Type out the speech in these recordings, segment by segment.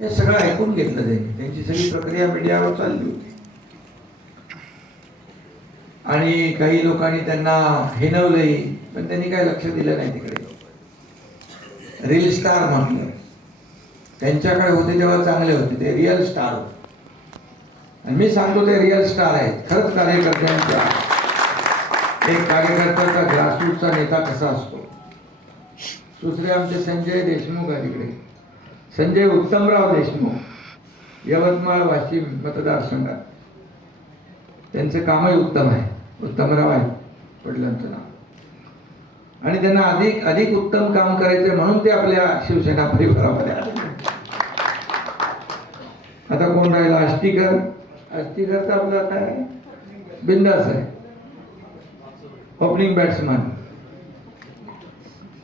हे सगळं ऐकून घेतलं त्यांनी. त्यांची सगळी प्रक्रिया मीडियावर चालली होती आणि काही लोकांनी त्यांना हेनवलंही, पण त्यांनी काय लक्ष दिलं नाही तिकडे. रील स्टार म्हटलं, त्यांच्याकडे होते तेव्हा चांगले होते, ते रिअल स्टार होते. आणि मी सांगतो ते रिअल स्टार आहेत खरंच. कार्यकर्त्यांच्या एक कार्यकर्त्याचा ग्रासरूटचा नेता कसा असतो. दुसरे आमचे संजय देशमुख आहे तिकडे, संजय उत्तमराव देशमुख, यवतमाळ वाशिम मतदारसंघात. त्यांचं कामही उत्तम आहे. उत्तमराव आहे वडिलांचं नाव, आणि त्यांना अधिक अधिक उत्तम काम करायचे म्हणून ते आपल्या शिवसेना परिवारामध्ये आले. आता कोण राहिला? आष्टीकर. आष्टीकर तर आपला काय बिंदास आहे, ओपनिंग बॅट्समन.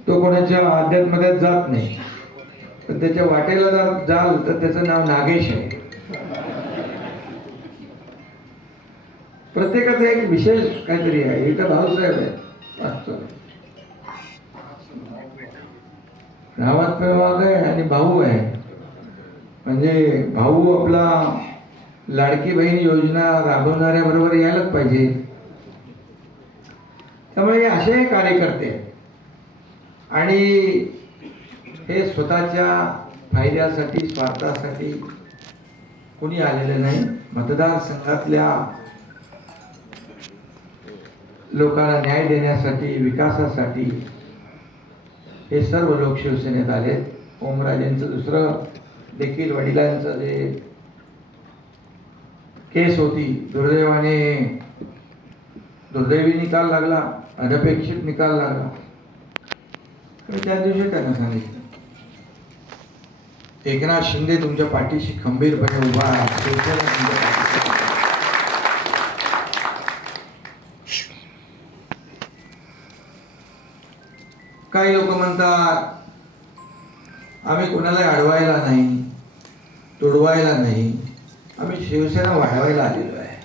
तो कोणाच्या अध्यात्मध्यात जात नाही, पण त्याच्या वाटेला जर जाल तर त्याचं नाव नागेश आहे. प्रत्येकाचं एक विशेष काहीतरी आहे. इथं भाऊसाहेब आहे, नावात वाघ आहे आणि भाऊ आहे. म्हणजे भाऊ आपला लाडकी बहीण योजना राबवणाऱ्या बरोबर यायलाच पाहिजे. त्यामुळे असे कार्यकर्ते आणि हे स्वतःच्या फायद्यासाठी स्वार्थासाठी कोणी आलेले नाही. मतदारसंघातल्या लोकांना न्याय देण्यासाठी, विकासासाठी हे सर्व लोक शिवसेनेत आलेत. ओमराजेंचं दुसरं देखील वडिलांचं जे केस होती, दुर्दैवी निकाल लागला, अनपेक्षित निकाल लागला. तर त्या दिवशी त्यांना सांगितलं, एकनाथ शिंदे तुमच्या पाठीशी खंबीरपणे उभा आहे. काही लोक म्हणतात आम्ही कोणाला अडवायला नाही, तुडवायला नाही, आम्ही शिवसेना वाढवायला आलेलो आहे.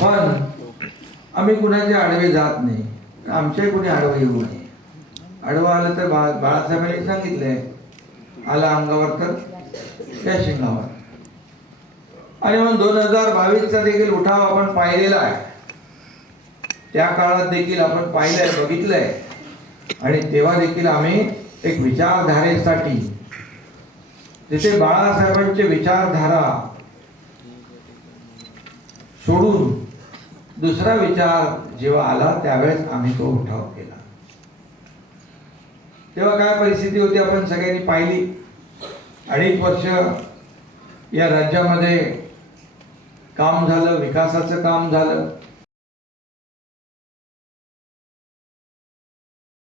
पण आम्ही कुणाचे आडवे जात नाही, आमचे कुणी आडवं येऊ नये. आडवं आलं तर बाळासाहेबांनी सांगितलंय, आला अंगावर तर त्या शिंगावर. आणि मग 2022चा देखील उठाव आपण पाहिलेला आहे. त्या काळात देखील आपण पाहिलंय, बघितलंय. आणि तेव्हा देखील आम्ही एक विचारधारेसाठी, जिथे बाळासाहेबांची विचारधारा सोडून दुसरा विचार जेव्हा आला त्यावेळेस आम्ही तो उठाव केला. तेव्हा काय परिस्थिती होती आपण सगळ्यांनी पाहिली. 2.5 वर्ष या राज्यामध्ये काम झालं, विकासाचं काम झालं.